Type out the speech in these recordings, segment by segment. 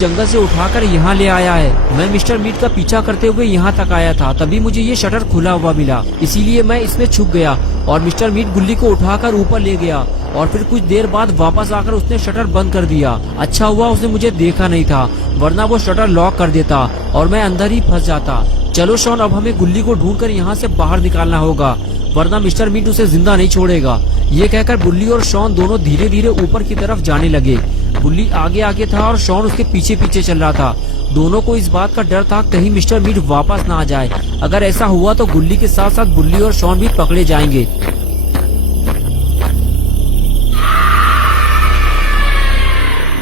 जंगल से उठाकर यहाँ ले आया है। मैं मिस्टर मीट का पीछा करते हुए यहाँ तक आया था, तभी मुझे ये शटर खुला हुआ मिला, इसीलिए मैं इसमें छुप गया और मिस्टर मीट गुल्ली को उठाकर ऊपर ले गया और फिर कुछ देर बाद वापस आकर उसने शटर बंद कर दिया। अच्छा हुआ उसने मुझे देखा नहीं था, वरना वो शटर लॉक कर देता और मैं अंदर ही फंस जाता। चलो शॉन, अब हमें गुल्ली को ढूंढकर यहाँ से बाहर निकालना होगा, वरना मिस्टर मीट उसे जिंदा नहीं छोड़ेगा। ये कहकर बुल्ली और शॉन दोनों धीरे धीरे ऊपर की तरफ जाने लगे। बुल्ली आगे आगे था और शॉन उसके पीछे पीछे चल रहा था। दोनों को इस बात का डर था कहीं मिस्टर मीट वापस ना आ जाए। अगर ऐसा हुआ तो गुल्ली के साथ साथ बुल्ली और शॉन भी पकड़े जाएंगे।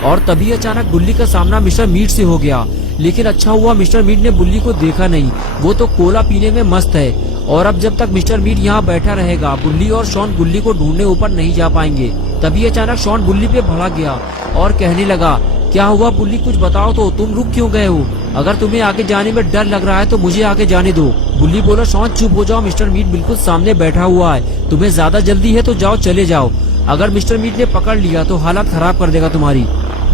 और तभी अचानक बुल्ली का सामना मिस्टर मीट से हो गया। लेकिन अच्छा हुआ मिस्टर मीट ने बुल्ली को देखा नहीं, वो तो कोला पीने में मस्त है। और अब जब तक मिस्टर मीट यहाँ बैठा रहेगा, बुल्ली और शॉन गुल्ली को ढूंढने ऊपर नहीं जा पाएंगे। तभी अचानक शॉन बुल्ली पे भड़क गया और कहने लगा, क्या हुआ बुल्ली, कुछ बताओ तो, तुम रुक क्यों गए हो? अगर तुम्हें आगे जाने में डर लग रहा है तो मुझे आगे जाने दो। बुल्ली बोला, शॉन चुप हो जाओ, मिस्टर मीट बिल्कुल सामने बैठा हुआ है, तुम्हें ज्यादा जल्दी है तो जाओ, चले जाओ। अगर मिस्टर मीट ने पकड़ लिया तो हालत खराब कर देगा तुम्हारी।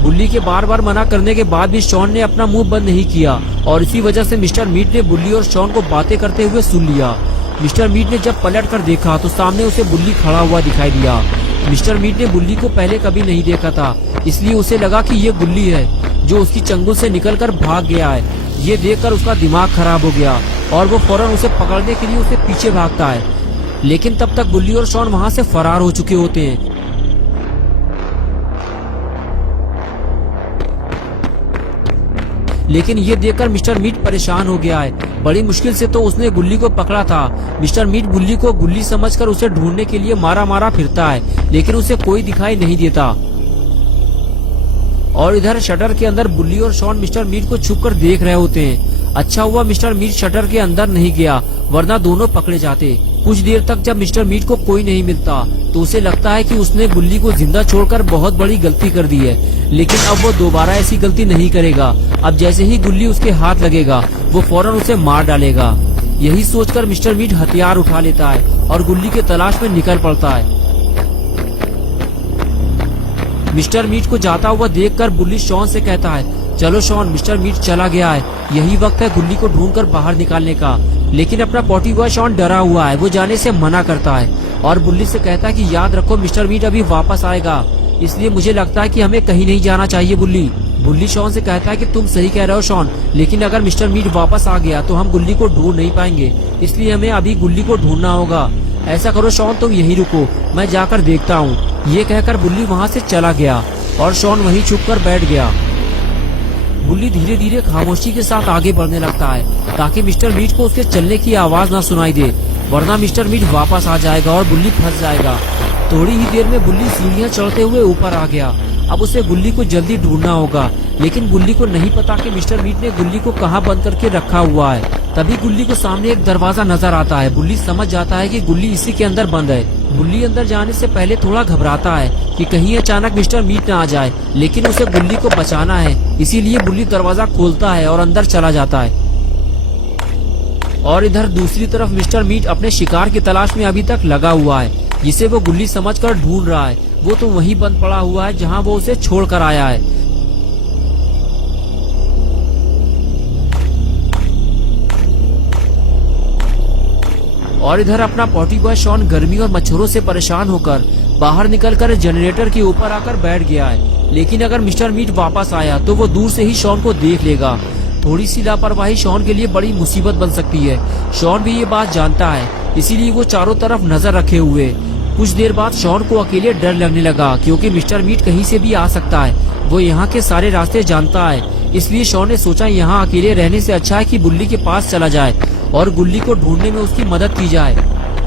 बुल्ली के बार बार मना करने के बाद भी शॉन ने अपना मुंह बंद नहीं किया और इसी वजह से मिस्टर मीट ने बुल्ली और शॉन को बातें करते हुए सुन लिया। मिस्टर मीट ने जब पलट कर देखा तो सामने उसे बुल्ली खड़ा हुआ दिखाई दिया। मिस्टर मीट ने बुल्ली को पहले कभी नहीं देखा था, इसलिए उसे लगा कि ये बुल्ली है जो उसकी चंगुल से निकलकर भाग गया है। ये देखकर उसका दिमाग खराब हो गया और वो फौरन उसे पकड़ने के लिए उसके पीछे भागता है। लेकिन तब तक बुल्ली और शॉन वहाँ से फरार हो चुके होते हैं। लेकिन ये देखकर मिस्टर मीट परेशान हो गया है। बड़ी मुश्किल से तो उसने गुल्ली को पकड़ा था। मिस्टर मीट गुल्ली को गुल्ली समझकर उसे ढूंढने के लिए मारा मारा फिरता है, लेकिन उसे कोई दिखाई नहीं देता। और इधर शटर के अंदर बुल्ली और शॉन मिस्टर मीट को छुपकर देख रहे होते हैं। अच्छा हुआ मिस्टर मीट शटर के अंदर नहीं गया, वरना दोनों पकड़े जाते। कुछ देर तक जब मिस्टर मीट को कोई नहीं मिलता तो उसे लगता है कि उसने गुल्ली को जिंदा छोड़कर बहुत बड़ी गलती कर दी है। लेकिन अब वो दोबारा ऐसी गलती नहीं करेगा। अब जैसे ही गुल्ली उसके हाथ लगेगा वो फौरन उसे मार डालेगा। यही सोचकर मिस्टर मीट हथियार उठा लेता है और गुल्ली के तलाश में निकल पड़ता है। मिस्टर मीट को जाता हुआ देखकर बुल्ली शॉन से कहता है, चलो शॉन, मिस्टर मीट चला गया है, यही वक्त है गुल्ली को ढूंढकर बाहर निकालने का। लेकिन अपना पॉटी बॉय शॉन डरा हुआ है, वो जाने से मना करता है और बुल्ली से कहता है कि याद रखो मिस्टर मीट अभी वापस आएगा, इसलिए मुझे लगता है कि हमें कहीं नहीं जाना चाहिए बुल्ली। बुल्ली शॉन से कहता है कि तुम सही कह रहे हो शॉन, लेकिन अगर मिस्टर मीट वापस आ गया तो हम गुल्ली को ढूंढ नहीं पाएंगे, इसलिए हमें अभी गुल्ली को ढूंढना होगा। ऐसा करो शॉन, तुम यहीं रुको, मैं जाकर देखता हूँ। ये कहकर बुल्ली वहाँ से चला गया और शॉन वहीं छुपकर बैठ गया। बुल्ली धीरे धीरे खामोशी के साथ आगे बढ़ने लगता है ताकि मिस्टर मीट को उसके चलने की आवाज ना सुनाई दे, वरना मिस्टर मीट वापस आ जाएगा और बुल्ली फंस जाएगा। थोड़ी ही देर में बुल्ली सीढ़ियाँ चढ़ते हुए ऊपर आ गया। अब उसे गुल्ली को जल्दी ढूंढना होगा, लेकिन गुल्ली को नहीं पता कि मिस्टर मीट ने गुल्ली को कहाँ बंद करके रखा हुआ है। तभी गुल्ली को सामने एक दरवाजा नजर आता है। बुल्ली समझ जाता है कि गुल्ली इसी के अंदर बंद है। बुल्ली अंदर जाने से पहले थोड़ा घबराता है कि कहीं अचानक मिस्टर मीट न आ जाए, लेकिन उसे गुल्ली को बचाना है, इसीलिए बुल्ली दरवाजा खोलता है और अंदर चला जाता है। और इधर दूसरी तरफ मिस्टर मीट अपने शिकार की तलाश में अभी तक लगा हुआ है, जिसे वो गुल्ली समझकर ढूंढ रहा है। वो तो वहीं बंद पड़ा हुआ है जहां वो उसे छोड़कर आया है। और इधर अपना पॉटी बॉय शॉन गर्मी और मच्छरों से परेशान होकर बाहर निकलकर जनरेटर के ऊपर आकर बैठ गया है। लेकिन अगर मिस्टर मीट वापस आया तो वो दूर से ही शॉन को देख लेगा। थोड़ी सी लापरवाही शॉन के लिए बड़ी मुसीबत बन सकती है। शॉन भी ये बात जानता है, इसीलिए वो चारों तरफ नजर रखे हुए। कुछ देर बाद शॉन को अकेले डर लगने लगा, क्योंकि मिस्टर मीट कहीं से भी आ सकता है। वो यहाँ के सारे रास्ते जानता है, इसलिए शॉन ने सोचा यहाँ अकेले रहने से अच्छा है कि बुल्ली के पास चला जाए और गुल्ली को ढूंढने में उसकी मदद की जाए।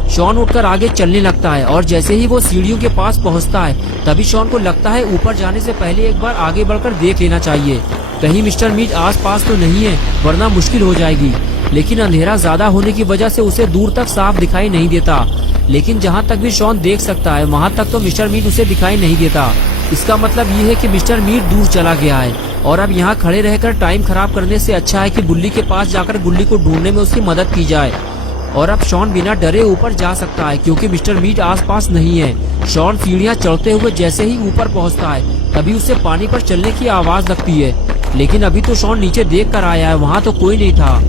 शॉन उठकर आगे चलने लगता है और जैसे ही वो सीढ़ियों के पास पहुंचता है तभी शॉन को लगता है ऊपर जाने से पहले एक बार आगे बढ़कर देख लेना चाहिए, कहीं मिस्टर मीट आसपास तो नहीं है, वरना मुश्किल हो जाएगी। लेकिन अंधेरा ज्यादा होने की वजह से उसे दूर तक साफ दिखाई नहीं देता। लेकिन जहाँ तक भी शॉन देख सकता है वहाँ तक तो मिस्टर मीट उसे दिखाई नहीं देता। इसका मतलब ये है कि मिस्टर मीट दूर चला गया है और अब यहाँ खड़े रहकर टाइम खराब करने से अच्छा है कि बुल्ली के पास जाकर गुल्ली को ढूंढने में उसकी मदद की जाए। और अब शॉन बिना डरे ऊपर जा सकता है क्योंकि मिस्टर मीट आसपास नहीं है। शॉन सीढ़ियाँ चढ़ते हुए जैसे ही ऊपर पहुँचता है तभी उसे पानी पर चलने की आवाज लगती है। लेकिन अभी तो शॉन नीचे देख कर आया है, वहाँ तो कोई नहीं था।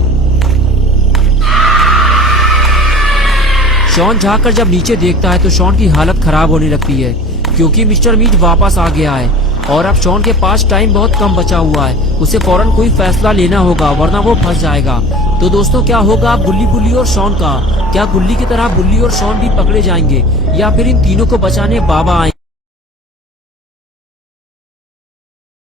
शॉन झाँक कर जब नीचे देखता है तो शॉन की हालत खराब होने लगती है, क्योंकि मिस्टर मीट वापस आ गया है और अब शॉन के पास टाइम बहुत कम बचा हुआ है। उसे फौरन कोई फैसला लेना होगा वरना वो फंस जाएगा। तो दोस्तों, क्या होगा बुल्ली और शॉन का? क्या गुल्ली की तरह बुल्ली और शॉन भी पकड़े जाएंगे या फिर इन तीनों को बचाने बाबा आएंगे?